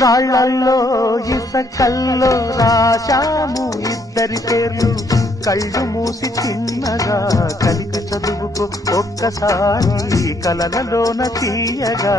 రాళ్ళల్లో ఇసకల్లో రాశాము ఇద్దరి పేర్లు కళ్ళు మూసి చిన్నగా కలిగి చదువుకో ఒక్కసారి కలలలోన తీయగా